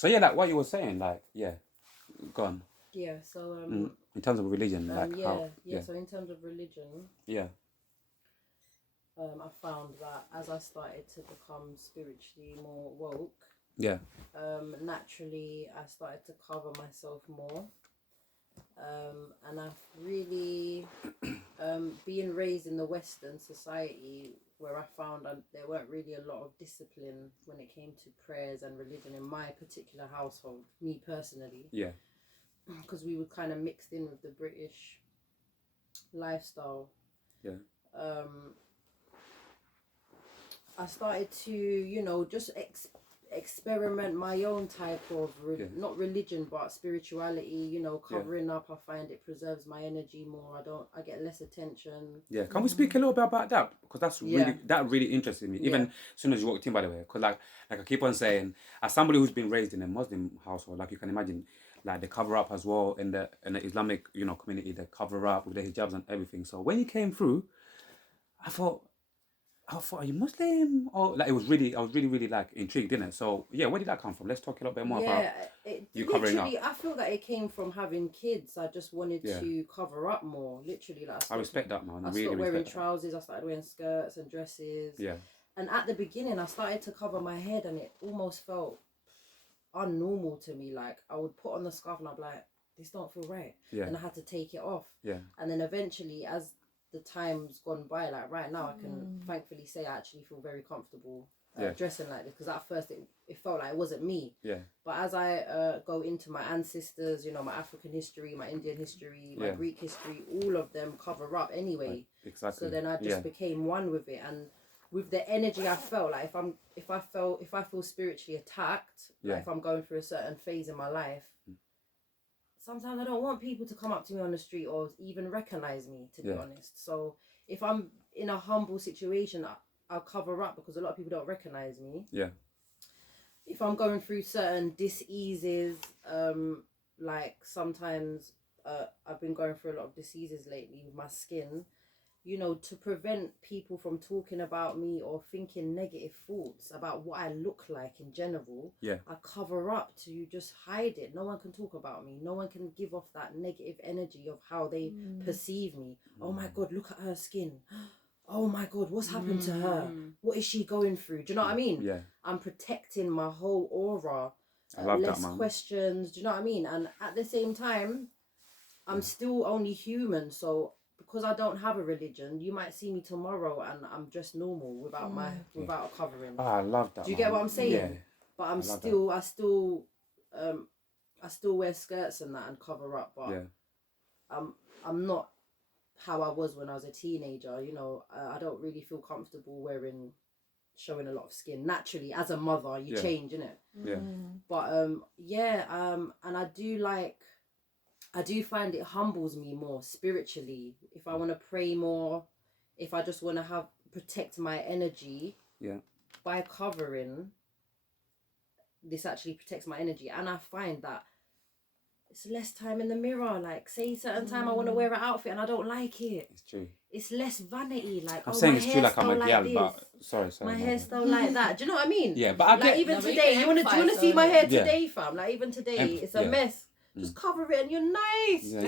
So yeah, like what you were saying, like go on. Yeah. So in terms of religion, like So in terms of religion, I found that as I started to become spiritually more woke, naturally I started to cover myself more. And I've really, being raised in the Western society where I found there weren't really a lot of discipline when it came to prayers and religion in my particular household, me personally. Yeah. Because we were kind of mixed in with the British lifestyle. Yeah. I started to, just experiment my own type of not religion but spirituality. Covering up, I find it preserves my energy more. I get less attention. Yeah, can we speak a little bit about that? Because that really interested me. Even as soon as you walked in, by the way, because like I keep on saying, as somebody who's been raised in a Muslim household, like you can imagine, like they cover up as well in the Islamic community. They cover up with the hijabs and everything. So when you came through, I thought, are you Muslim? Or like I was really like intrigued, didn't it? So yeah, where did that come from? Let's talk a little bit more about you covering up. I feel that it came from having kids. I just wanted to cover up more. Literally, like I respect that, man. I stopped wearing trousers. I started wearing skirts and dresses. Yeah. And at the beginning, I started to cover my head, and it almost felt unnormal to me. Like I would put on the scarf, and I'd be like, "This don't feel right." Yeah. And I had to take it off. Yeah. And then eventually, as the time's gone by, like right now, I can thankfully say I actually feel very comfortable dressing like this, because at first it felt like it wasn't me. Yeah. But as I go into my ancestors, my African history, my Indian history, my Greek history, all of them cover up anyway. Exactly. So then I just became one with it, and with the energy I felt like if I feel spiritually attacked, like if I'm going through a certain phase in my life. Sometimes I don't want people to come up to me on the street or even recognize me, to be honest. So if I'm in a humble situation, I'll cover up because a lot of people don't recognize me. Yeah. If I'm going through certain diseases, like sometimes I've been going through a lot of diseases lately with my skin. To prevent people from talking about me or thinking negative thoughts about what I look like in general, I cover up to just hide it. No one can talk about me. No one can give off that negative energy of how they perceive me. Oh my God, look at her skin. Oh my God, what's happened to her? What is she going through? Do you know what I mean? Yeah. I'm protecting my whole aura. I love less that, man. questions. Do you know what I mean? And at the same time, I'm still only human. So because I don't have a religion, you might see me tomorrow and I'm just normal without without a covering. Oh, I love that. Do you get what I'm saying? Yeah. But I still wear skirts and that and cover up. But I'm not how I was when I was a teenager. I don't really feel comfortable showing a lot of skin. Naturally, as a mother, you change, innit? Yeah. But and I do find it humbles me more spiritually. If I want to pray more, if I just want to protect my energy, by covering, this actually protects my energy. And I find that it's less time in the mirror. Like, say certain time I want to wear an outfit and I don't like it. It's true. It's less vanity. Like, I'm saying it's true, like I'm a girl, but sorry. My hairstyle like that. Do you know what I mean? Yeah, but I get... even today, you want to see my hair today, fam? Like, even today, it's a mess. Just cover it and you're nice. You're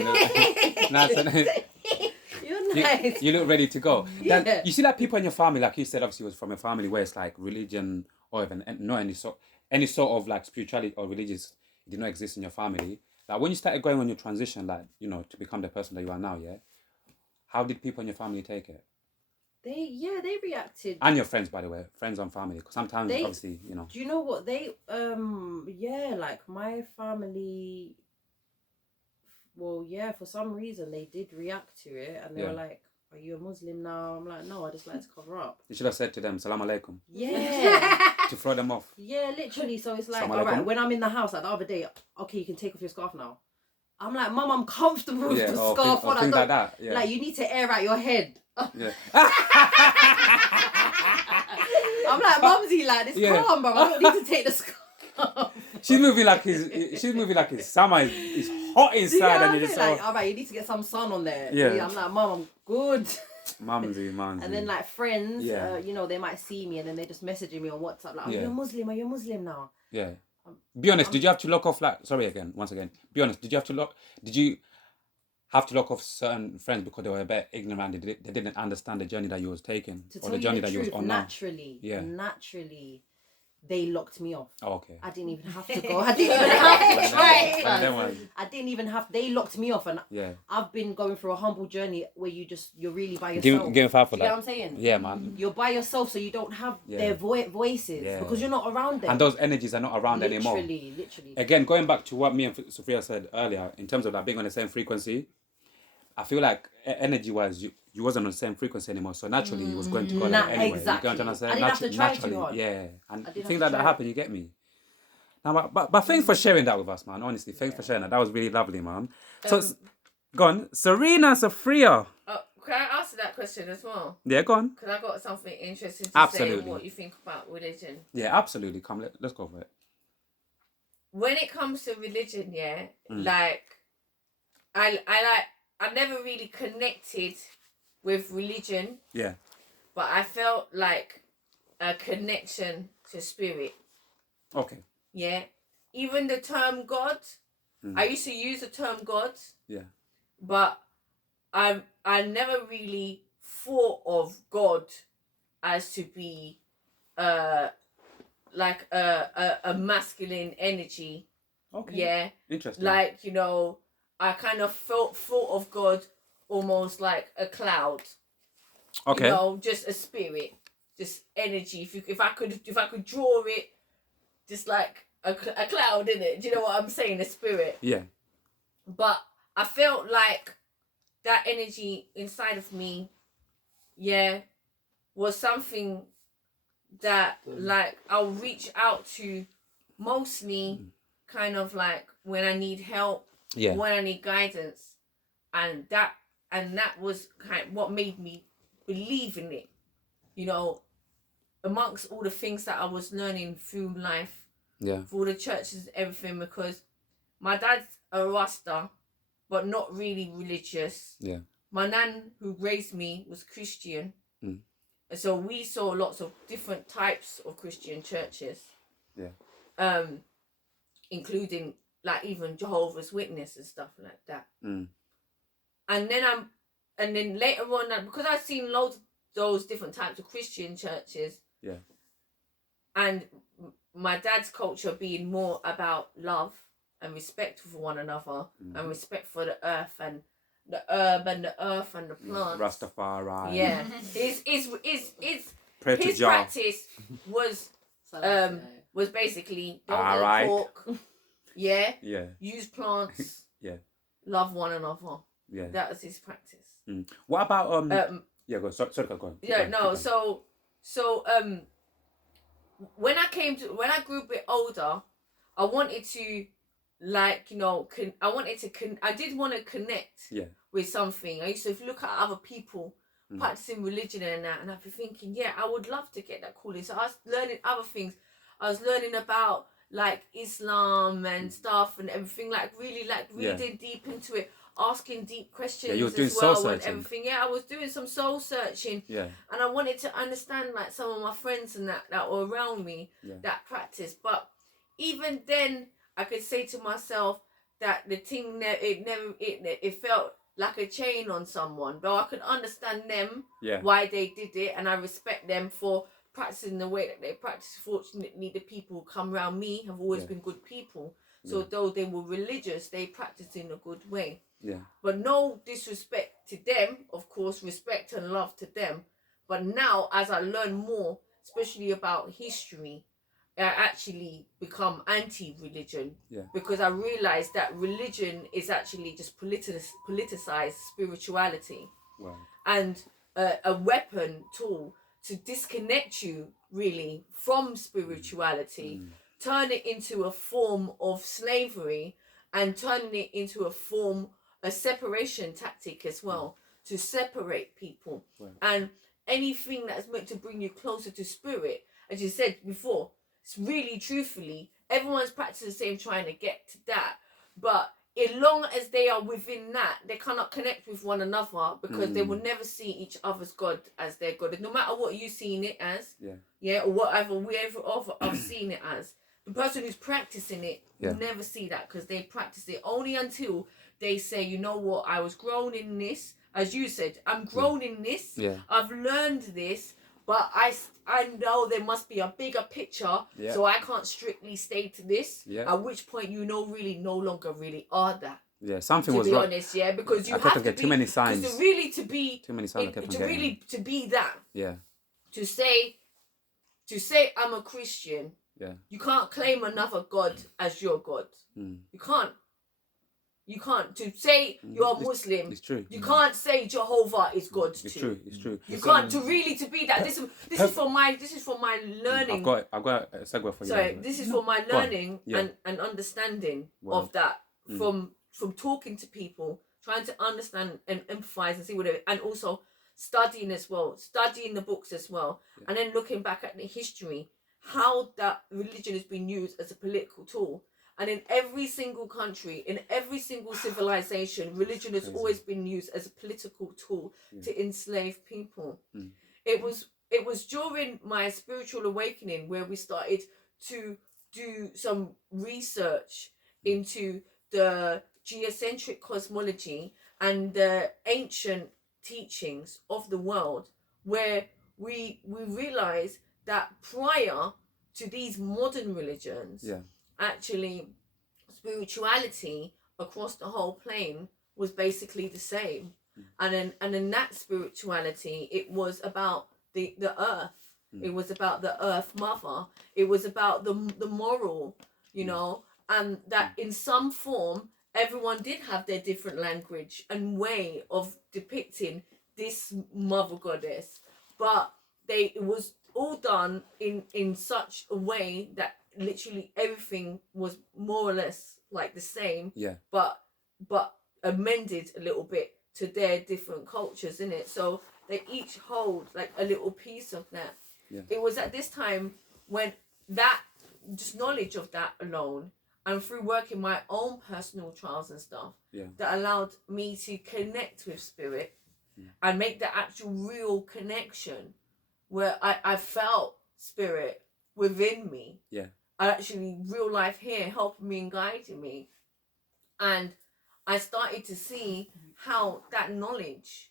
nice. You look ready to go. Then, you see that people in your family, like you said, obviously was from a family where it's like religion or even not any sort of like spirituality or religious did not exist in your family. Like when you started going on your transition, like, to become the person that you are now, how did people in your family take it? They reacted. And your friends, by the way, friends and family, because sometimes obviously, Do you know what like my family. Well, for some reason they did react to it, and they were like, "Are you a Muslim now?" I'm like, "No, I just like to cover up." You should have said to them, "Salam alaikum." Yeah. To throw them off. Yeah, literally. So it's like, all right, when I'm in the house, like the other day, okay, you can take off your scarf now. I'm like, Mum, I'm comfortable with the scarf on. Things like that. Yeah. Like, you need to air out your head. Yeah. I'm like, Mumsy, like, it's calm, bro. I don't need to take the scarf. She's moving like his summer is hot inside, and you're just like, all right, you need to get some sun on there. Yeah. I'm like, Mum, I'm good. Mumsy. And then like friends, they might see me and then they just messaging me on WhatsApp like, Are you a Muslim now? Yeah. Be honest, did you have to lock off, like, sorry again, once again, be honest, did you have to lock off certain friends because they were a bit ignorant, they didn't understand the journey that you was taking, or the journey that you was on naturally, now? Yeah. Naturally, they locked me off. Oh, okay. I didn't even have to go. I didn't even have to try. I didn't even have. They locked me off, and I've been going through a humble journey where you're really by yourself. Give five for that. You know what I'm saying? Yeah, man. You're by yourself, so you don't have their voices because you're not around them. And those energies are not around anymore. Literally. Again, going back to what me and Sophia said earlier, in terms of that being on the same frequency, I feel like energy-wise, you wasn't on the same frequency anymore, so naturally you was going to go anyway. Exactly. You get what I'm saying? I didn't have to try too hard. Yeah, and things like that happen. You get me? Now, but thanks for sharing that with us, man. Honestly, thanks for sharing that. That was really lovely, man. So, go on, Sophia. Can I answer that question as well? Yeah, go on. Because I got something interesting to say on what you think about religion. Yeah, absolutely. Come, let's go for it. When it comes to religion, like I never really connected with religion. Yeah. But I felt like a connection to spirit. Okay. Yeah. Even the term God, I used to use the term God. Yeah. But I never really thought of God as to be like a masculine energy. Okay. Yeah. Interesting. Like, I kind of thought of God almost like a cloud. Okay. Just a spirit, just energy. If I could draw it, just like a cloud in it. Do you know what I'm saying? A spirit. Yeah. But I felt like that energy inside of me, was something that like I'll reach out to mostly kind of like when I need help, when I need guidance, and that was kind of what made me believe in it, amongst all the things that I was learning through life, for all the churches and everything, because my dad's a Rasta, but not really religious. Yeah. My nan who raised me was Christian. And so we saw lots of different types of Christian churches. Yeah. Including like even Jehovah's Witness and stuff like that. And then later on, because I've seen loads of those different types of Christian churches. Yeah. And my dad's culture being more about love and respect for one another, and respect for the earth and the herb and the earth and the plants. Rastafari. Yeah. His practice was basically don't eat pork. Yeah. Yeah. Use plants. Yeah. Love one another. Yeah. That was his practice. What about yeah, go. Sorry, go on. Yeah, no. So when I grew a bit older, I wanted to, like, I did want to connect with something. I used to look at other people practicing religion and that, and I'd be thinking, I would love to get that calling. So I was learning other things. I was learning about like Islam and stuff and everything, like really reading deep into it, asking deep questions you were doing as well soul and searching. everything. Yeah, I was doing some soul searching. Yeah. And I wanted to understand like some of my friends and that were around me that practice. But even then I could say to myself that the thing it felt like a chain on someone. Though I could understand them why they did it, and I respect them for practicing the way that they practice. Fortunately, the people who come around me have always been good people. So though they were religious, they practiced in a good way. Yeah. But no disrespect to them, of course, respect and love to them. But now, as I learn more, especially about history, I actually become anti-religion. Yeah. Because I realize that religion is actually just politicized spirituality. Wow. And a weapon tool to disconnect you really from spirituality, turn it into a form of slavery, and turning it into a separation tactic as well, to separate people. Right. And anything that's meant to bring you closer to spirit, as you said before, it's really truthfully, everyone's practicing the same, trying to get to that. But as long as they are within that, they cannot connect with one another, because they will never see each other's God as their God. No matter what you've seen it as, or whatever we ever I've seen it as, the person who's practicing it will never see that, because they practice it only until they say, you know what, I was grown in this. As you said, I'm grown in this. Yeah. I've learned this, but I know there must be a bigger picture, so I can't strictly stay to this. Yeah. At which point, you know, really no longer really are that. Yeah, something was wrong. wrong. To be honest, yeah, because you I have to get be, too many signs. Too many signs. To be that. Yeah. To say I'm a Christian. Yeah. You can't claim another God as your God. You can't. You can't. To say you're a Muslim, it's true. You can't say Jehovah is God too. It's true. It's true. You can't to be that. This is for my learning. I've got a segue for you. Sorry, this is for my learning and understanding of that from talking to people, trying to understand and empathize and see what it, and also studying as well, studying the books as well, and then looking back at the history, how that religion has been used as a political tool. And in every single country, in every single civilization, religion has always been used as a political tool to enslave people. It was during my spiritual awakening where we started to do some research into the geocentric cosmology and the ancient teachings of the world, where we realized that prior to these modern religions, actually spirituality across the whole plane was basically the same. And in that spirituality, it was about the earth. It was about the earth mother. It was about the moral, you know, and that in some form everyone did have their different language and way of depicting this mother goddess, but it was all done in such a way that literally everything was more or less like the same, but amended a little bit to their different cultures, innit? So they each hold like a little piece of that. It was at this time when that just knowledge of that alone, and through working my own personal trials and stuff, that allowed me to connect with spirit and make the actual real connection where I felt spirit within me. Actually real life here helping me and guiding me. And I started to see how that knowledge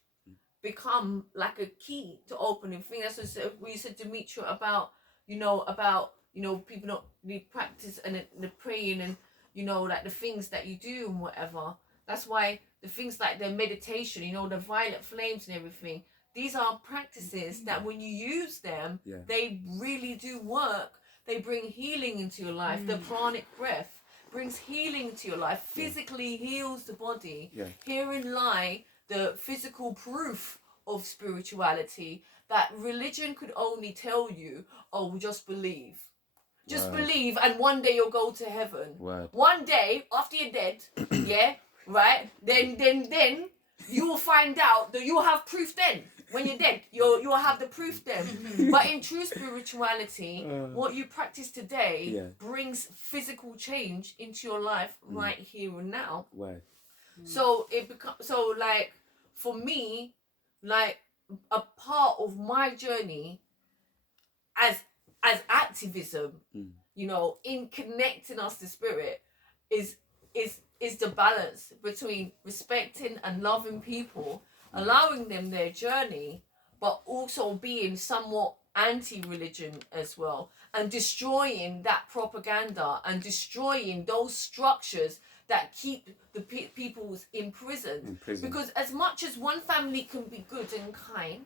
become like a key to opening things. That's what you said, Demetria, about people not the practice and the praying and, you know, like the things that you do and whatever. That's why the things like the meditation, you know, the violet flames and everything, these are practices that when you use them, they really do work. They bring healing into your life. The pranic breath brings healing to your life, physically heals the body. Herein lie the physical proof of spirituality that religion could only tell you, oh, just believe. Just believe, and one day you'll go to heaven. One day, after you're dead, then you will find out that you'll have proof then. When you're dead, you'll have the proof then. But in true spirituality, what you practice today brings physical change into your life right here and now. So like for me, like a part of my journey as activism, you know, in connecting us to spirit is the balance between respecting and loving people, allowing them their journey, but also being somewhat anti-religion as well, and destroying that propaganda and destroying those structures that keep the peoples in prison. Because as much as one family can be good and kind,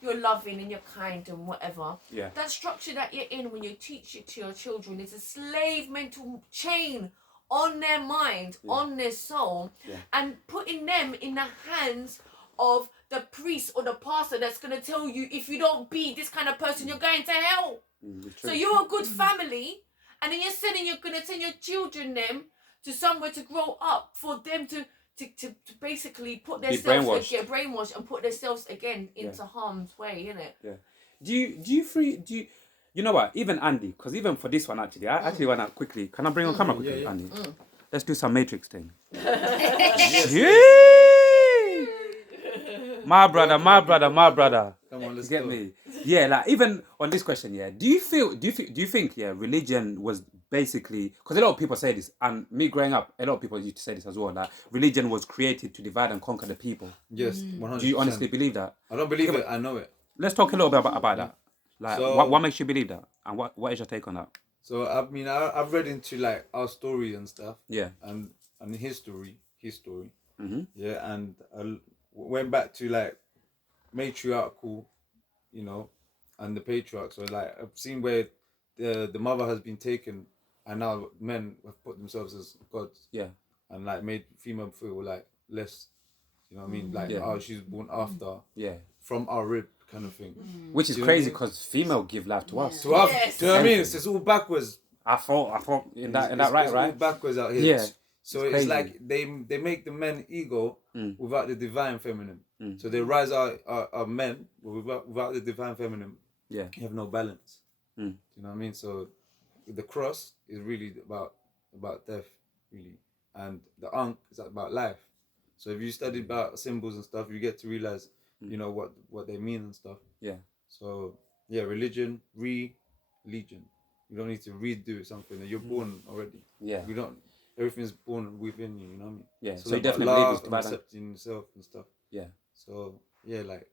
you're loving and you're kind and whatever, that structure that you're in when you teach it to your children is a slave mental chain on their mind, on their soul, and putting them in the hands of the priest or the pastor that's going to tell you, if you don't be this kind of person, you're going to hell. So you're a good family, and then you're going to send your children them to somewhere to grow up for them to basically put themselves get brainwashed and put themselves again into harm's way, innit? You know what? Even Andy, because even for this one actually, I actually want to quickly. Can I bring on camera quickly, Andy? Let's do some Matrix thing. My brother. Come on, let's get me. Yeah, like even on this question, do you think religion was basically, because a lot of people say this, and me growing up, a lot of people used to say this as well, that religion was created to divide and conquer the people. Yes, 100%. Do you honestly believe that? I don't believe it. I know it. Let's talk a little bit about that. Like, So, what makes you believe that, and what is your take on that? So I mean, I've read into like our story and stuff. Yeah. And history. Mm-hmm. Yeah, and I went back to like matriarchal, you know, and the patriarchs. So like I've seen where the mother has been taken, and now men have put themselves as gods. Yeah. And like made female feel like less, you know what I mean? Like she's born after. Yeah. From our rib kind of thing. Which is crazy because female give life to us. To us, do you know what I mean? It's all backwards. I thought in that right, it's right? all backwards out here. Yeah. So it's like they make the men ego without the divine feminine. So they rise our men without the divine feminine. Yeah. You have no balance. Mm. You know what I mean? So the cross is really about death, really, and the ankh is about life. So if you study about symbols and stuff, you get to realize, you know, what they mean and stuff. Yeah. So yeah, religion. You don't need to redo something that you're born already. Yeah. You don't. Everything's born within you. You know what I mean? Yeah. So you about definitely love believe it's and divine. accepting yourself and stuff. Yeah. So yeah, like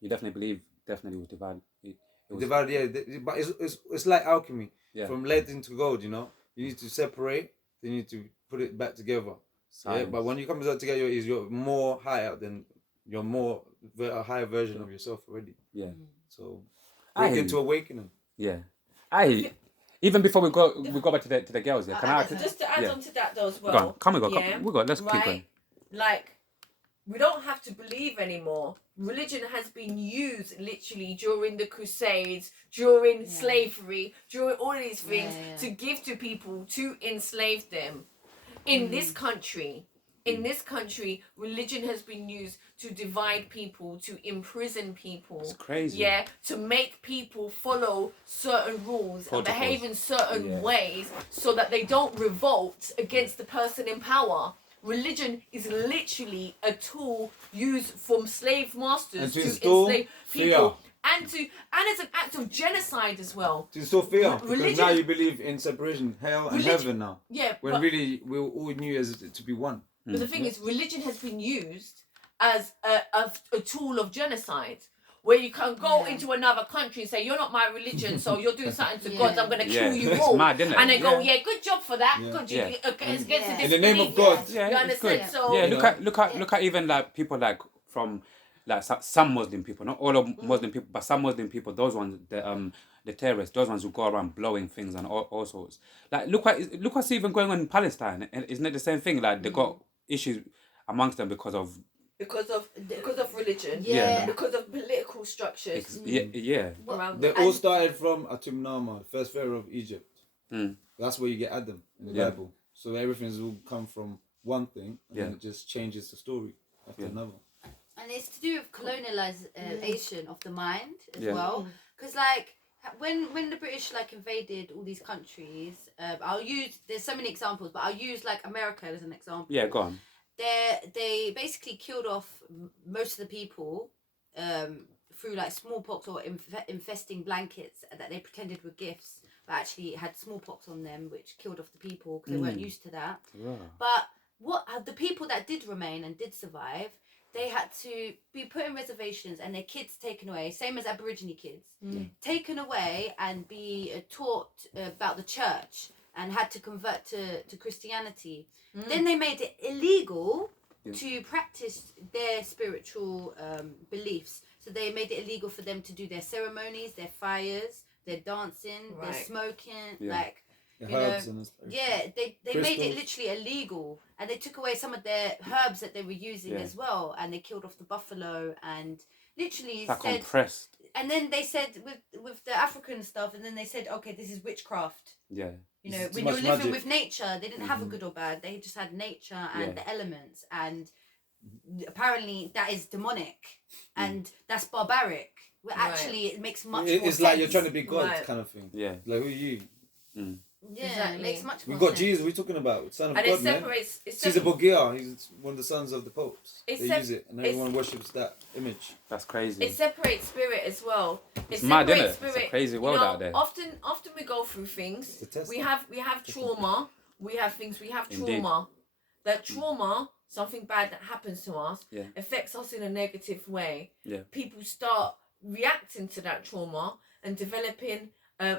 you definitely believe it was divine. It was divided. Yeah, but it's like alchemy. Yeah. From lead into gold. You know, you need to separate. Then you need to put it back together. Science. Yeah. But when you come together, you're more higher than you're more a higher version of yourself already. Yeah. So break into awakening. Yeah. Even before we go back to the girls. Yeah. Can I just to add on to that though as well? Go on. Come on, we go. Let's keep going. Like, we don't have to believe anymore. Religion has been used literally during the Crusades, during slavery, during all these things to give to people to enslave them. In this country, religion has been used to divide people, to imprison people. It's crazy. Yeah, to make people follow certain rules and behave in certain ways so that they don't revolt against the person in power. Religion is literally a tool used from slave masters to enslave people. And as an act of genocide as well. To instill fear, because now you believe in separation, hell and heaven now. Yeah, when really we all knew as to be one. But the thing is, religion has been used as a tool of genocide, where you can go into another country and say, you're not my religion, so you're doing something to gods, I'm going to kill you all. Mad, isn't it? And they go, good job for that. Good, against the in the name of God. You understand? So look at even like people like from like some Muslim people, not all of Muslim people, but some Muslim people, those ones, the terrorists, those ones who go around blowing things and all sorts. Like look what's even going on in Palestine. And isn't it the same thing? Like they got issues amongst them because of religion, because of political structures. They all started from Atumnama, first pharaoh of Egypt. That's where you get Adam in the Bible. So everything's all come from one thing, and then it just changes the story after another. And it's to do with colonialization of the mind as well. Because like when the British like invaded all these countries, there's so many examples, but I'll use like America as an example. Yeah, go on. They basically killed off most of the people through like smallpox or infesting blankets that they pretended were gifts, but actually had smallpox on them, which killed off the people because they weren't used to that. Yeah. But the people that did remain and did survive, they had to be put in reservations and their kids taken away, same as Aborigine kids, taken away and be taught about the church and had to convert to Christianity. Then they made it illegal to practice their spiritual beliefs. So they made it illegal for them to do their ceremonies, their fires, their dancing, their smoking, like... The herbs and they made it literally illegal, and they took away some of their herbs that they were using as well, and they killed off the buffalo and literally said compressed. And then they said with the African stuff, and then they said, okay, this is witchcraft. Yeah. You know, when you're living with nature, they didn't have a good or bad. They just had nature and the elements, and apparently that is demonic, and that's barbaric. Well, actually, it makes much more sense. It's like you're trying to be God kind of thing. Yeah. Like, who are you? Yeah, Exactly. it makes much more We've got sense. Jesus. We're talking about Son of And God, it man. separates. Caesar Borgia, he's one of the sons of the popes. It They sep- use it, and it's- everyone worships that image. That's crazy. It separates spirit as well. It's It mad, innit? separates It's a spirit. crazy world out there. Often we go through things. It's a test. We have trauma. We have things. We have Indeed. trauma. That trauma, something bad that happens to us, Yeah. affects us in a negative way. Yeah. People start reacting to that trauma and developing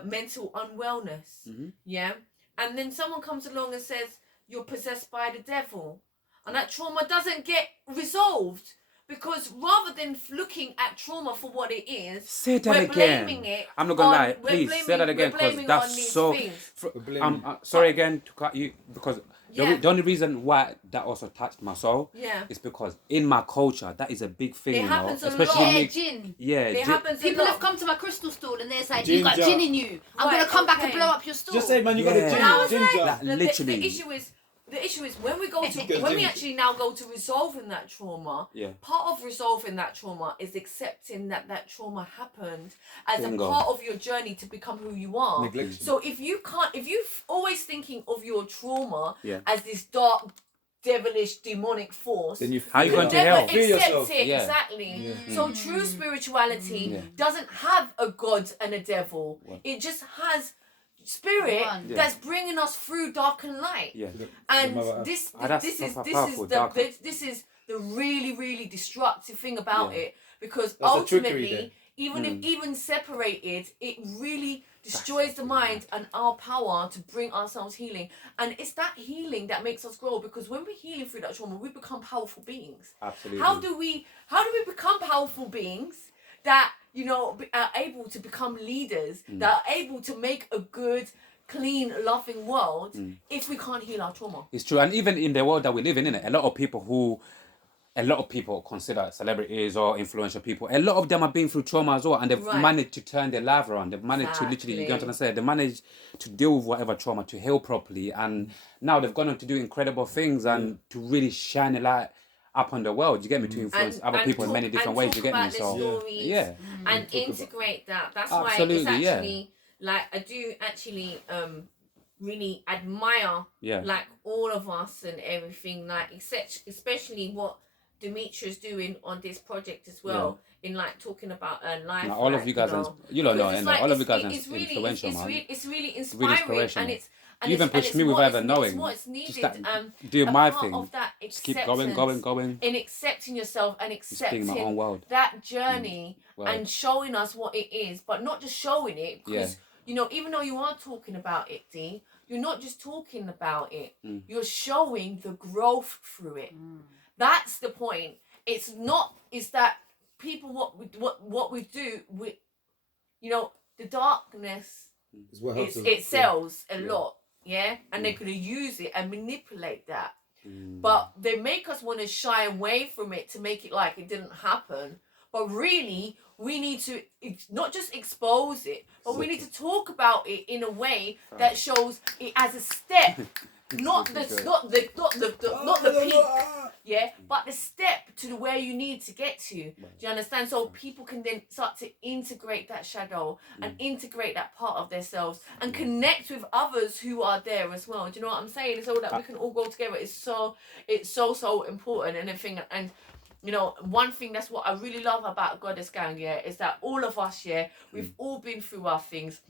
mental unwellness. Mm-hmm. Yeah. And then someone comes along and says, you're possessed by the devil. And that trauma doesn't get resolved. Because rather than looking at trauma for what it is, Say that we're again. blaming it. I'm not gonna lie. we're Please blaming- say that we're again because blaming it on that's these so. things. blaming. Sorry again to cut you because Yeah. the only reason why that also touched my soul Yeah. is because in my culture that is a big thing. It you happens know, a especially lot. Yeah, me. gin. Yeah, It happens a People lot. have come to my crystal stall and they're like, Ginger. you got gin in you. I'm Right, going to come back and okay. blow up your stall. Just say, man, you got Yeah. a And I was ginger. Like, literally. The issue is when we go to Ginger. when we actually now go to resolving that trauma. Yeah. Part of resolving that trauma is accepting that trauma happened as Bingo. a part of your journey to become who you are. Neglection. So if you're always thinking of your trauma Yeah. as this dark, devilish, demonic force, Then you How you feel going it to out. never hell? Free accept yourself. it. Yeah. Exactly. Yeah. So true spirituality Yeah. doesn't have a god and a devil. What? It just has spirit One. Yeah. that's bringing us through dark and light. Yeah. And Mother- this that's is proper this powerful, is dark. this is the really destructive thing about Yeah. it, because That's the trickery ultimately there. even if even separated, it really destroys the mind and our power to bring ourselves healing. And it's that healing that makes us grow, because when we're healing through that trauma, we become powerful beings. Absolutely. How do we become powerful beings that are able to become leaders, that are able to make a good, clean, loving world if we can't heal our trauma? It's true, and even in the world that we live in, innit, a lot of people consider celebrities or influential people. A lot of them have been through trauma as well, and they've Right. managed to turn their life around. They've managed to literally, you know what I'm saying? They managed to deal with whatever trauma, to heal properly, and now they've gone on to do incredible things and to really shine a light up on the world. You get me? To influence other people in many different ways. You get me? So stories yeah. and integrate that. That's why Absolutely, it's yeah. actually like I do actually really admire Yeah. like all of us and everything, like especially what Demetria's doing on this project as well, in like talking about life. Now, all of you guys, you don't know, because and it's all of you guys it's are influential, man. it's really inspiring, inspirational. and it's You even pushed me without even knowing. It's what's needed. Just do my part thing. Of that Just keep going. in accepting yourself and Just being accepting my own world. that journey Wow. and showing us what it is, but not just showing it, because even though you are talking about it, D, you're not just talking about it, you're showing the growth through it. That's the point. It's that people what we do, we the darkness It's what helps us. it sells a lot, and they're gonna use it and manipulate that. But they make us want to shy away from it to make it like it didn't happen. But really, we need to not just expose it, but we need to talk about it in a way that shows it as a step, not the peak, but the step to where you need to get to. Do you understand? So people can then start to integrate that shadow and integrate that part of themselves and connect with others who are there as well. Do you know what I'm saying? So that we can all go together. It's so important and everything. And one thing that's what I really love about Goddess Gang, is that all of us, we've all been through our things,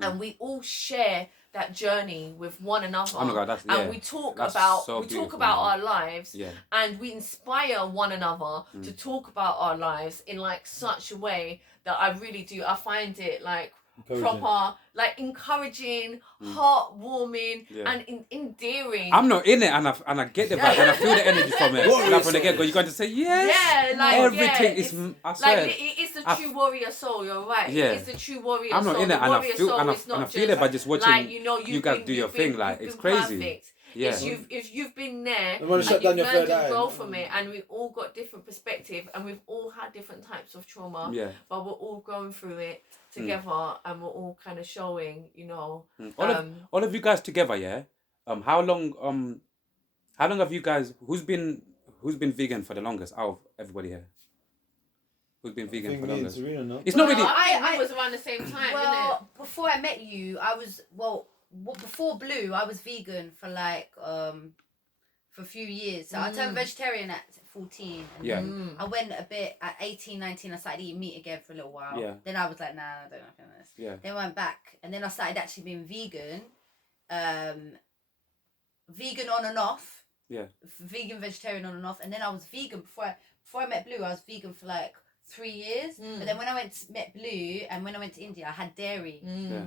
and we all share that journey with one another. Oh my God, and we talk that's about so we talk beautiful, about man. our lives, and we inspire one another to talk about our lives in like such a way that I really do. I find it like proper, like encouraging, heartwarming, and endearing. I'm not in it, and I get the vibe, and I feel the energy from it. Like from the get go, you're going to say yes. Everything is. I swear. Like it's the true warrior soul. You're right. Yeah. It's the true warrior I'm soul. not in it, The and I warrior feel soul and I, is not and I feel it by just watching like, you guys do your thing. Like it's crazy. Perfect. Yeah. If you've been there, I'm gonna and shut you've down your learned third to eye. grow from it, and we've all got different perspective, and we've all had different types of trauma, but we're all going through it together, and we're all kind of showing, All of you guys together, yeah. How long have you guys? Who's been vegan for the longest out of everybody here? Who's been vegan for the longest? Serena, no? It's not really. I was around the same time, Well, before I met you, I was before Blue, I was vegan for like for a few years. So I turned vegetarian at 14. And I went a bit at 18, 19. I started eating meat again for a little while. Yeah. Then I was like, nah, I don't know this. Yeah. Then I went back, and then I started actually being vegan. Vegan on and off. Yeah. Vegan, vegetarian on and off. And then I was vegan before I met Blue. I was vegan for like 3 years. But then when I met Blue and when I went to India, I had dairy.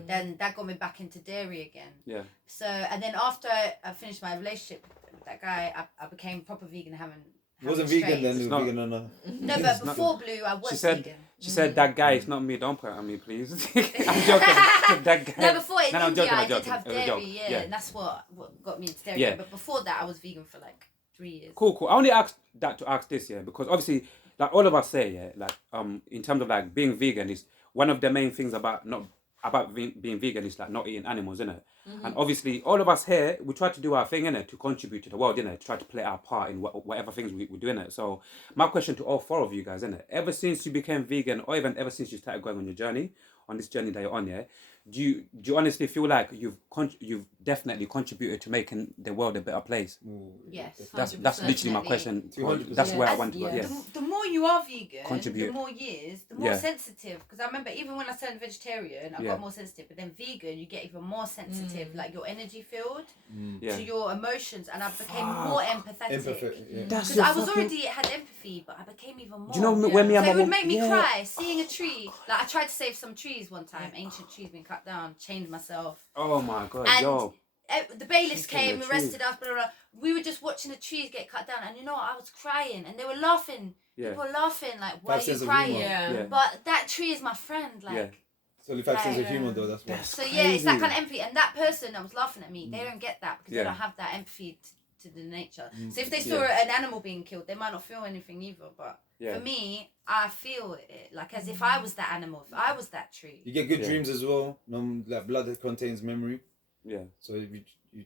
Then that got me back into dairy again. Yeah. So, and then after I finished my relationship with that guy, I became proper vegan. It wasn't vegan then, it was vegan on a... No, but before Blue, I was vegan. She said, that guy is not me, don't put it on me, please. I'm joking. That guy. No, before in I'm India, joking, I did have dairy, yeah, and that's what got me into dairy. Yeah. But before that, I was vegan for like 3 years. Cool. I only asked that to ask this, yeah, because obviously, like all of us say, yeah, like in terms of like being vegan is one of the main things about being vegan is like not eating animals, innit? And obviously, all of us here, we try to do our thing, innit, to contribute to the world, innit, to try to play our part in whatever things we're doing, innit. So, my question to all 4 of you guys, innit, ever since you became vegan, or even ever since you started going on your journey, on this journey that you're on, yeah, do you honestly feel like you've definitely contributed to making the world a better place? Yes, that's literally my question. That's where I want to go. Yeah. The more you are vegan, Contribute. the more years, the more sensitive. Because I remember even when I turned vegetarian, I got more sensitive. But then vegan, you get even more sensitive, like your energy field to your emotions, and I became more empathetic. Because I was already had empathy, but I became even more. Do you know when me and so my it would make me cry seeing a tree. Like I tried to save some trees one time, ancient trees being cut down, chained myself. Oh my god, and yo. The bailiffs came, arrested us, blah, blah, blah. We were just watching the trees get cut down, and you know what? I was crying, and they were laughing. Yeah. People were laughing, like, why are you crying? Yeah. But that tree is my friend, like. It's only 5 sense of humour though, that's why. So yeah, it's that kind of empathy, and that person that was laughing at me, they don't get that because they don't have that empathy to the nature. So if they saw an animal being killed, they might not feel anything either, but for me, I feel it like as if I was that animal, if I was that tree. You get good dreams as well. Like blood that contains memory. Yeah. So if you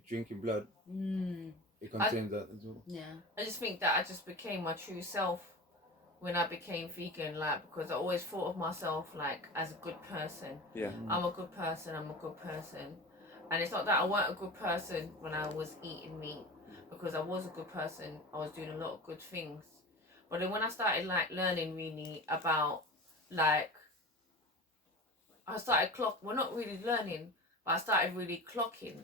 drink your blood, it contains that as well. Yeah. I just think that I just became my true self when I became vegan, like, because I always thought of myself like as a good person. Yeah. I'm a good person. And it's not that I weren't a good person when I was eating meat, because I was a good person. I was doing a lot of good things. But then when I started like learning really about like, I started not really learning, but I started really clocking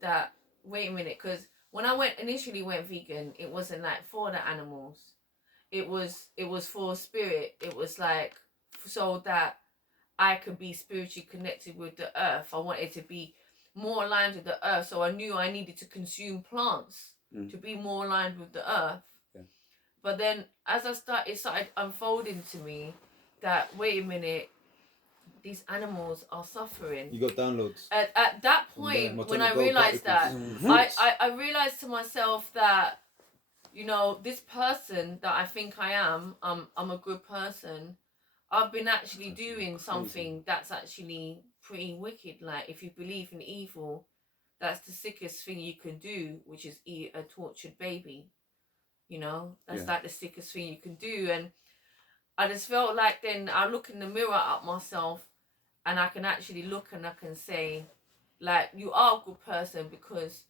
that, wait a minute, because when I initially went vegan, it wasn't like for the animals. It was for spirit. It was like so that I could be spiritually connected with the earth. I wanted to be more aligned with the earth, so I knew I needed to consume plants to be more aligned with the earth. Yeah. But then as it started unfolding to me that, wait a minute, these animals are suffering. You got downloads. At that point, when I realised that, I realised to myself that, you know, this person that I think I am, I'm a good person. I've been actually doing something that's actually pretty wicked. Like, if you believe in evil, that's the sickest thing you can do, which is eat a tortured baby. You know, that's like the sickest thing you can do. And I just felt like then I look in the mirror at myself, and I can actually look and I can say, like, you are a good person because,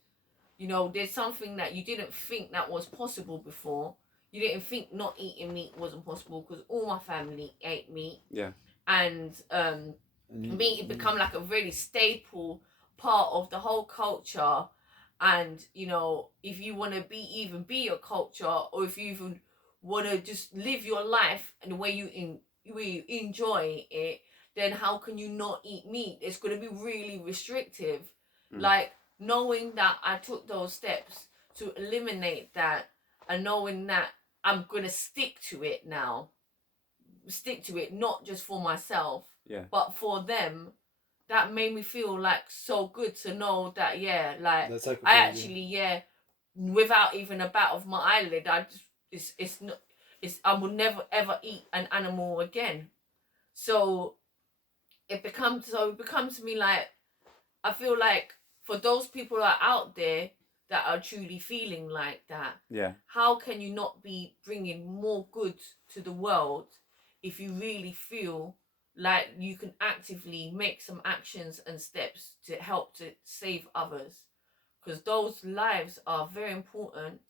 you know, there's something that you didn't think that was possible before. You didn't think not eating meat wasn't possible because all my family ate meat. Yeah. And meat had become like a really staple part of the whole culture. And, you know, if you want to be a culture, or if you even want to just live your life and the way you enjoy it, then how can you not eat meat? It's going to be really restrictive. Like, knowing that I took those steps to eliminate that, and knowing that I'm going to stick to it now. Stick to it, not just for myself, but for them. That made me feel like so good to know that, I actually, without even a bat of my eyelid, I will never ever eat an animal again. So it becomes to me like, I feel like for those people that are out there that are truly feeling like that, how can you not be bringing more good to the world if you really feel like you can actively make some actions and steps to help to save others, because those lives are very important,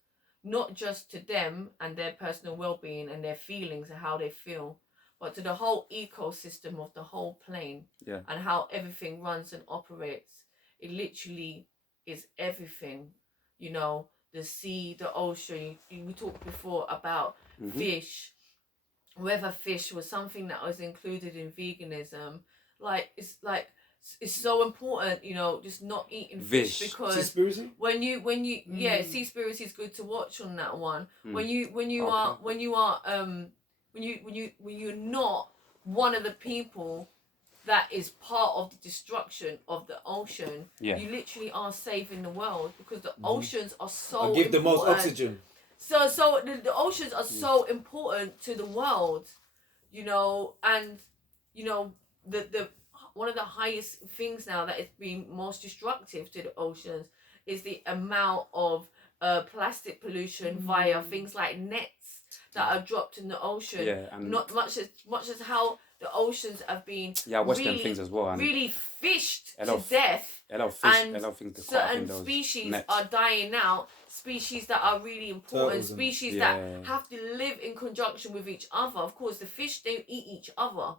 not just to them and their personal well-being and their feelings and how they feel, but to the whole ecosystem of the whole plane. And how everything runs and operates. It literally is everything, you know, the sea, the ocean. We talked before about fish. Whether fish was something that was included in veganism, it's so important, you know, just not eating fish, because Seaspiracy? when you Seaspiracy is good to watch on that one. When you're not one of the people that is part of the destruction of the ocean, you literally are saving the world, because the oceans are so give the most important. oxygen. So the oceans are so important to the world, you know, and you know the one of the highest things now that is being most destructive to the oceans is the amount of plastic pollution via things like nets that are dropped in the ocean. And not much as how the oceans have been I watched them things as well, and really fished to death. A lot of fish, and a lot of things certain species are dying out. Species that are really important, species that have to live in conjunction with each other. Of course, the fish, they eat each other.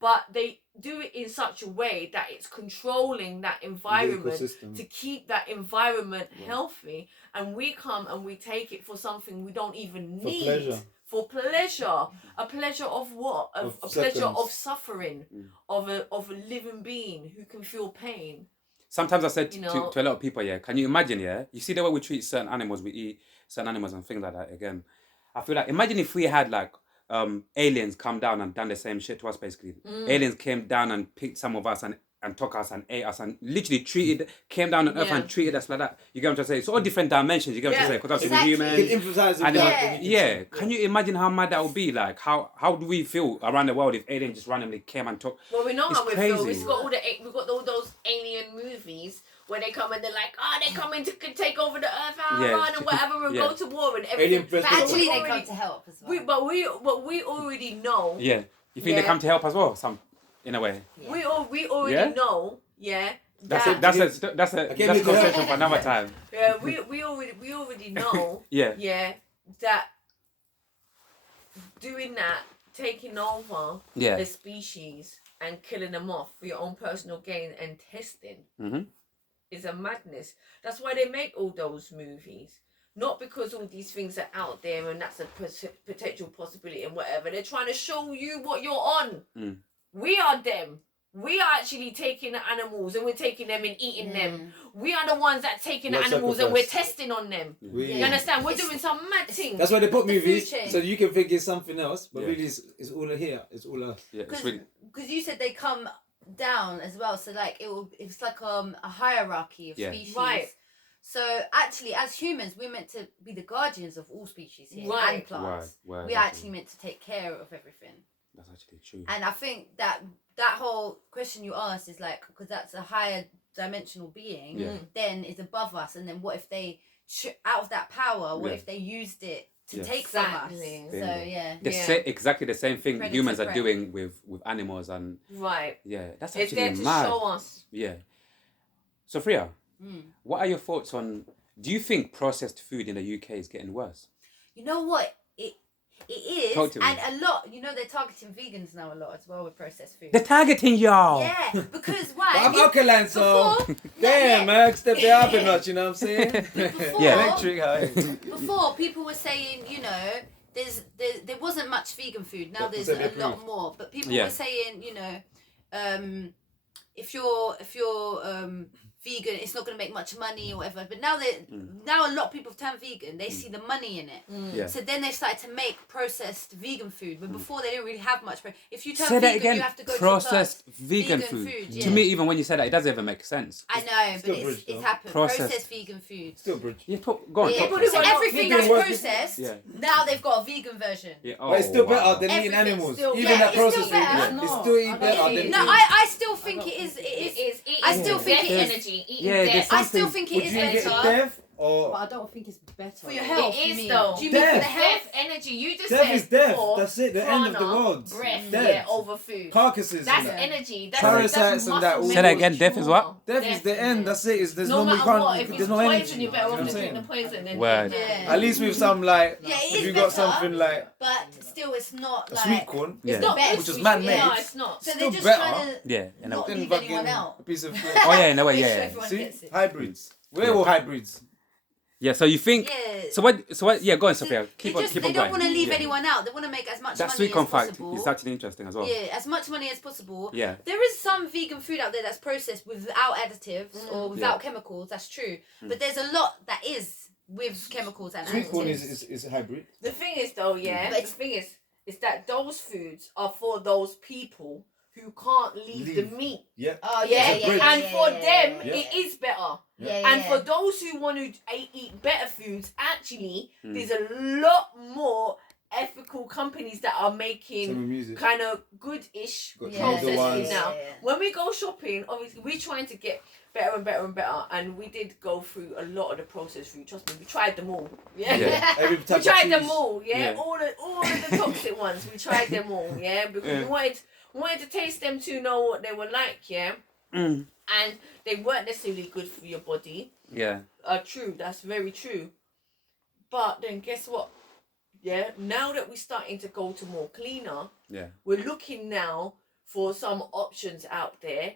But they do it in such a way that it's controlling that environment to keep that environment healthy. And we come and we take it for something we don't even need. For pleasure. A pleasure of what? A pleasure of suffering, of a living being who can feel pain. Sometimes I said to a lot of people, can you imagine, you see the way we treat certain animals, we eat certain animals and things like that. Again, I feel like, imagine if we had like aliens come down and done the same shit to us, basically. Aliens came down and picked some of us and took us and ate us and literally came down on Earth and treated us like that. You get what I'm trying to say? It's all different dimensions, you get what I'm trying to say? Because obviously we're human. Can you imagine how mad that would be? Like, how do we feel around the world if aliens just randomly came and took? Well, we know how we feel. We've got all those alien movies where they come and they're like, they're coming to take over the Earth, and whatever, and go to war and everything. But actually, they come to help as well. But we already know. Yeah. You think they come to help as well? In a way. We already know. That's a conversation for another time. Yeah, we already know. That doing that, taking over the species and killing them off for your own personal gain and testing is a madness. That's why they make all those movies. Not because all these things are out there and that's a potential possibility and whatever. They're trying to show you what you're on. We are them. We are actually taking the animals and we're taking them and eating them. We are the ones that taking the animals and we're testing on them. You understand? We're doing some mad things. That's why they put movies, so you can think it's something else, but really it's all here. It's all us. Because you said they come down as well, so like it's like a hierarchy of species. Right. So actually, as humans, we're meant to be the guardians of all species here and plants. We're actually meant to take care of everything. That's actually true. And I think that whole question you asked is like, because that's a higher dimensional being, then is above us. And then what if they, out of that power, what if they used it to take from us? So exactly the same thing humans are doing with animals and that's actually mad. It's there to show us. So Freya, what are your thoughts on? Do you think processed food in the UK is getting worse? You know what? It is, and a lot, they're targeting vegans now a lot as well with processed food. They're targeting y'all. Yeah, because why? I'm alkaline, so damn, man, step it up a notch. You know what I'm saying? Before people were saying, there wasn't much vegan food. Now there's a lot more, but people were saying, if you're vegan, it's not going to make much money or whatever. But now a lot of people have turned vegan. They see the money in it. So then they started to make processed vegan food. But before they didn't really have much. If you turn vegan, you have to go processed to vegan food. To me, even when you say that, it doesn't even make sense. I know, but it's happened. Processed vegan food. Still bridge. Go on. So everything that's processed, now they've got a vegan version. But it's still better than eating animals. Even that processed food. It's still better than. No, I still think it is. I still think it is. Energy. I still think it is better. Death or But I don't think it's better. For your health, It you is mean? though. Do you mean for the Death. health? Death, energy. You just death said is death. before, That's it. The end of the prana, world. Breath, Death. yeah, over food. Carcasses. That's and that. energy. That's Parasites and that all- Say that again, death is what? Death is the end. That's it. There's no no, matter can't, what, if there's it's no poison, energy. you're better You know off what I'm to drink saying? the poison than Word. Yeah. At least with some like, Yeah, it if is you got better, something like but still, it's not a like sweet corn, Yeah. it's not Good which is for you. man-made. No, it's not. So still they're just better. trying to Yeah, in a not than leave fucking anyone out. a piece of Oh yeah, in a way, Make sure yeah. everyone See, gets it. hybrids. We're all hybrids. Yeah, so you think Yeah. so what yeah, go on, Sophia. Keep on they going. don't want to leave Yeah. anyone out. They want to make as much That money sweet as corn fact possible. is actually interesting as well. Yeah, as much money as possible. Yeah. There is some vegan food out there that's processed without additives or without chemicals. That's true. But there's a lot that is with chemicals and Sweet corn additives. is a hybrid. The thing is, though, yeah. But The thing is that those foods are for those people who can't leave the meat. Yeah. Oh Yeah, It's a bread. and for them, yeah. it is better. Yeah, And for those who want to eat better foods, actually, there's a lot more ethical companies that are Same making with music. kind of good-ish Got processed the food ones. now. Yeah. When we go shopping, obviously, we're trying to get better and better and better, and we did go through a lot of the processed food. Trust me, we tried them all. Yeah. Yeah. Every We type of tried cheese. them all, yeah. Yeah. All of the toxic ones. We tried them all, yeah, because Yeah. we wanted to taste them to know what they were like, yeah. Mm. And they weren't necessarily good for your body. Yeah. True, that's very true. But then guess what? Yeah, now that we're starting to go to more cleaner, Yeah. we're looking now for some options out there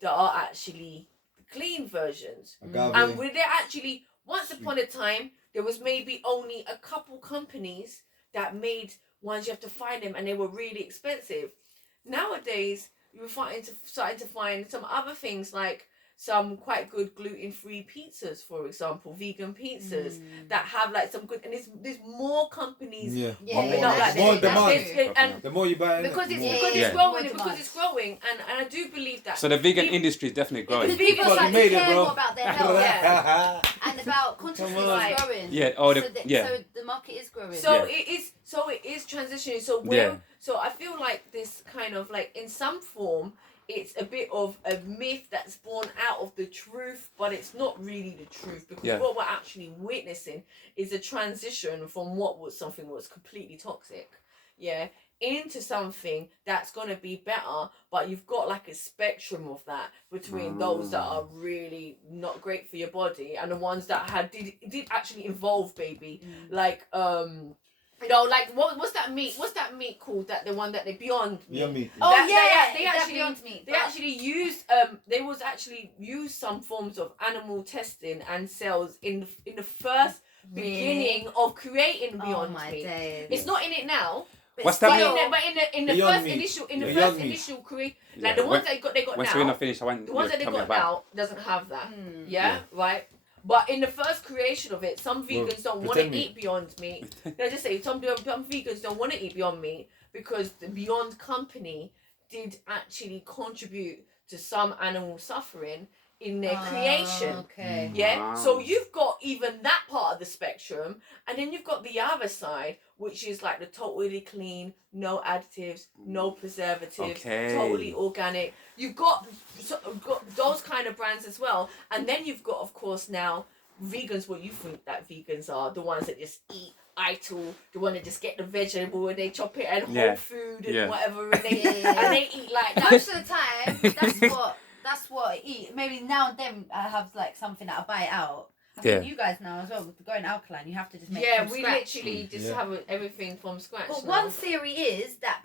that are actually clean versions. Agave. And where they're actually, once upon a time, there was maybe only a couple companies that made ones, you have to find them, and they were really expensive. Nowadays, you're starting to find some other things, like some quite good gluten-free pizzas, for example, vegan pizzas that have like some good, and there's more companies Yeah. popping up like More this. demand. And The more you buy, because it's more. because Yeah. it's growing, More because it's growing, and I do believe that. So the vegan people- industry is definitely growing. Because people Well, start you made to it, care bro. more about their health Yeah. and about consciousness Come on. is growing. Yeah, oh, so the market is growing. So Yeah. it is transitioning. So Yeah. so I feel like this kind of like in some form it's a bit of a myth that's born out of the truth, but it's not really the truth, because Yeah. what we're actually witnessing is a transition from something was completely toxic, yeah, into something that's gonna be better. But you've got like a spectrum of that between those that are really not great for your body and the ones that did actually involve baby, like you know, like what's that meat? What's that meat called? That the one that they Beyond Meat. Beyond Meat. Oh That- yeah, they that actually Beyond Meat. They actually used some forms of animal testing and cells in the first beginning of creating Beyond Oh my Meat. days. It's not in it now. What's that But meat? in the Beyond first Meat. initial Beyond Meat. create, Yeah. like the ones When- they got When now. Serena finished, I went. The ones that they tell me got about. now doesn't have that. Mm. Yeah, right. But in the first creation of it, some vegans don't want to pretend eat Beyond Meat. Can I just say, some vegans don't want to eat Beyond Meat because the Beyond company did actually contribute to some animal suffering in their creation. Okay. Yeah, Wow. so you've got even that part of the spectrum, and then you've got the other side, which is like the totally clean, no additives, no preservatives, Okay. totally organic. You've got those kind of brands as well, and then you've got, of course, now vegans. What you think that vegans are? The ones that just eat idle, the one that just get the vegetable and they chop it and Yeah. whole food and Yeah. whatever, and they Yeah. and they eat like that. Most of the time, that's what I eat. Maybe now and then I have like something that I buy out. I think Yeah. you guys now as well, with going alkaline, you have to just make Yeah, from we scratch. literally just Yeah. have everything from scratch. But now. one theory is that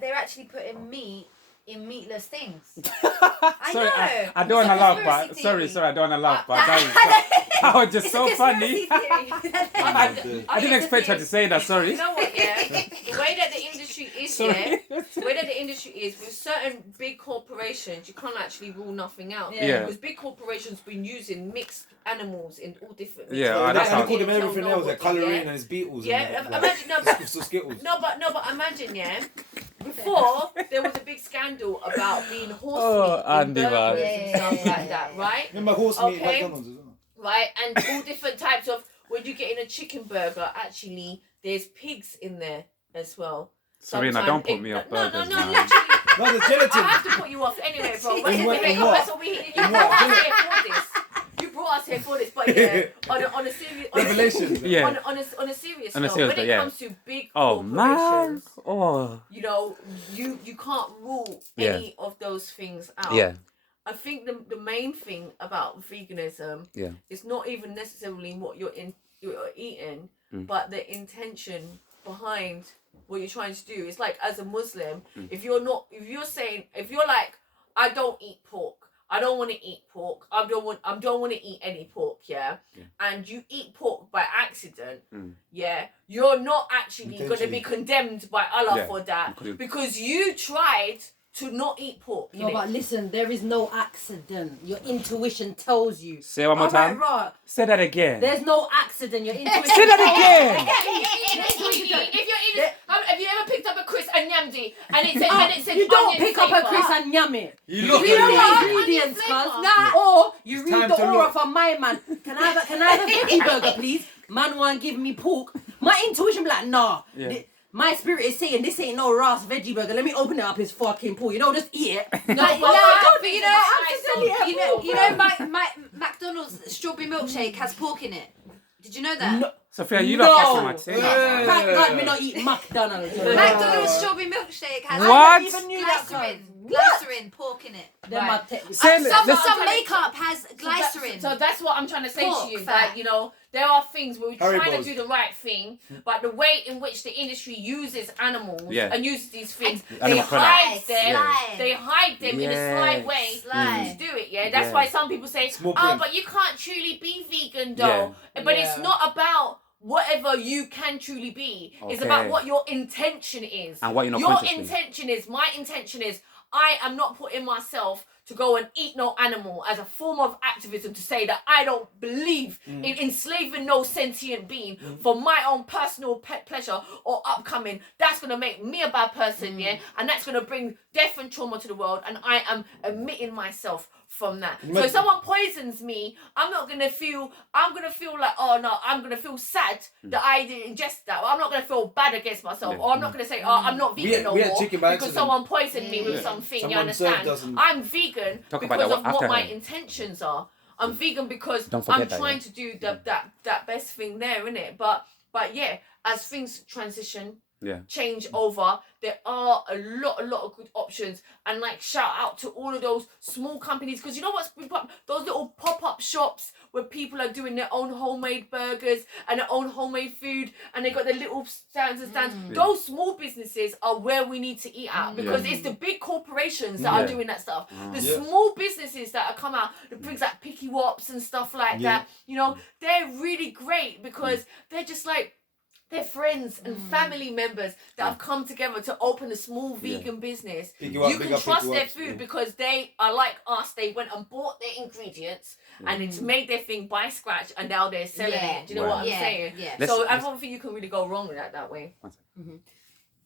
they're actually putting meat in meatless things. I Sorry, know. I don't want to It's a laugh, conspiracy but sorry, theory. I don't want to laugh, but That that was just It's so a funny. conspiracy theory. I didn't expect her to say that. Sorry. You know what? Yeah, the way that the industry is, Sorry. the way that the industry is with certain big corporations, you can't actually rule nothing out. Yeah. Because big corporations been using mixed animals in all different. Yeah, So that's I how- call them Tell everything else, like nobody, coloring yeah? and it's beetles. Yeah, and that, imagine no, like, but Skittles. no, but imagine, yeah. Before there was a big scandal about being horse Oh, meat in Andy, man. burgers Yeah, and yeah, stuff yeah, like that, yeah. right? Remember horse meat at Okay. McDonald's as well. Right, and all different types of, when you get in a chicken burger, actually there's pigs in there as well. Serena, Sometimes don't put it- me off no, burgers, no, man. literally. No, the I gelatin. have to put you off anyway, bro. In what- in That's what? what we. You In brought what? us here for this. You brought us asked here for this, but yeah, on a serious Revelation. Yeah. on a serious On a note, serious when it note, comes to big Oh man. corporations, Oh. you know, you can't rule any of those things out. Yeah. I think the main thing about veganism is not even necessarily what you're eating, but the intention behind what you're trying to do. It's like, as a Muslim, if you're like, I don't eat pork, I don't want to eat pork, I don't want to eat any pork, and you eat pork by accident, you're not actually going to be condemned by Allah for that, because you tried to not eat pork. No, but listen, there is no accident. Your intuition tells you. Say it one more time. Right. Say that again. There's no accident. Your intuition. Say that again. If you're eating, have you ever picked up a Chris and Nyamdi and it said you don't onion pick up a flavor? Chris and yum it. You look read at the it. ingredients, Onion cuz. flavour. Or you It's read time the to aura look. from my man. Can I have a veggie burger, please? Man want give me pork. My intuition be like, nah. My spirit is saying this ain't no Ross veggie burger. Let me open it up. It's fucking pork. You know, just eat it. You know, McDonald's strawberry milkshake has pork in it. Did you know that? No. Sophia, you don't fucking much. Say that. Thank God me not eat McDonald's. McDonald's strawberry milkshake has What? even knew that, glycerin, pork in it. Some makeup has glycerin. So that's what I'm trying to say Pork to you. fat. That, you know, there are things where we're trying Haribos. to do the right thing, but the way in which the industry uses animals and uses these things, they Animal hide products. them. Slime. They hide them in a sly way to do it. Yeah, that's why some people say, Small "Oh, print. but you can't truly be vegan, though." But it's not about whatever you can truly be. It's about what your intention is. And what you're not Your consciously. intention is, my intention is, I am not putting myself to go and eat no animal as a form of activism to say that I don't believe in enslaving no sentient being for my own personal pet pleasure or upcoming. That's going to make me a bad person, and that's going to bring death and trauma to the world, and I am omitting myself from that. So if someone poisons me, I'm going to feel like, oh no, I'm going to feel sad that I didn't ingest that. Or I'm not going to feel bad against myself. Or I'm not going to say, oh, I'm not vegan no we had more chicken by because accident. someone poisoned me with something, you Someone served understand? us and- I'm vegan Talk about because that of after what my her. intentions are. I'm vegan because Don't forget I'm that, trying to do that best thing there, innit? But yeah, as things transition, change over, there are a lot of good options, and like shout out to all of those small companies, because you know what's been those little pop-up shops where people are doing their own homemade burgers and their own homemade food, and they got their little stands and stands. Those small businesses are where we need to eat at, because it's the big corporations that are doing that stuff. The small businesses that have come out, that brings like Picky Wops and stuff like that, you know, they're really great because they're just like, they're friends and family members that have come together to open a small vegan business. You can trust their food because they are like us. They went and bought their ingredients and it's made their thing by scratch, and now they're selling it. Do you know what I'm saying? Yeah. So I don't think you can really go wrong with that way.